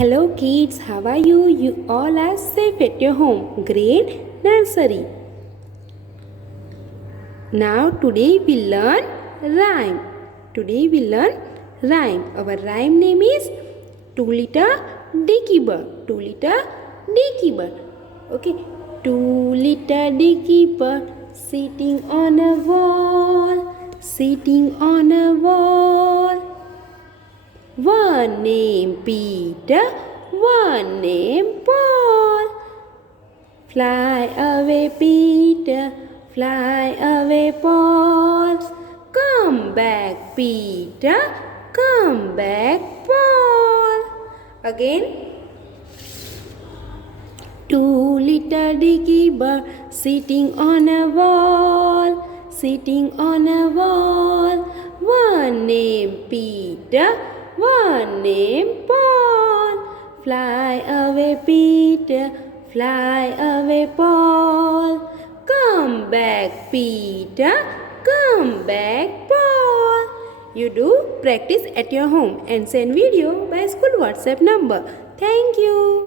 Hello kids, how are you? You all are safe at your home. Great nursery. Now today we learn rhyme. Today we learn rhyme. Our rhyme name is Two Little Dicky Bird. Two Little Dicky Bird. Okay. Two little dicky bird sitting on a wall. Sitting on a wall. One named Peter, one named Paul. Fly away, Peter, fly away, Paul. Come back, Peter, come back, Paul. Again. Two little dicky bird sitting on a wall, sitting on a wall. One named Peter, one named Paul. Fly away, Peter, fly away, Paul. Come back, Peter, come back, Paul. You do practice at your home and send video by school WhatsApp number. Thank you.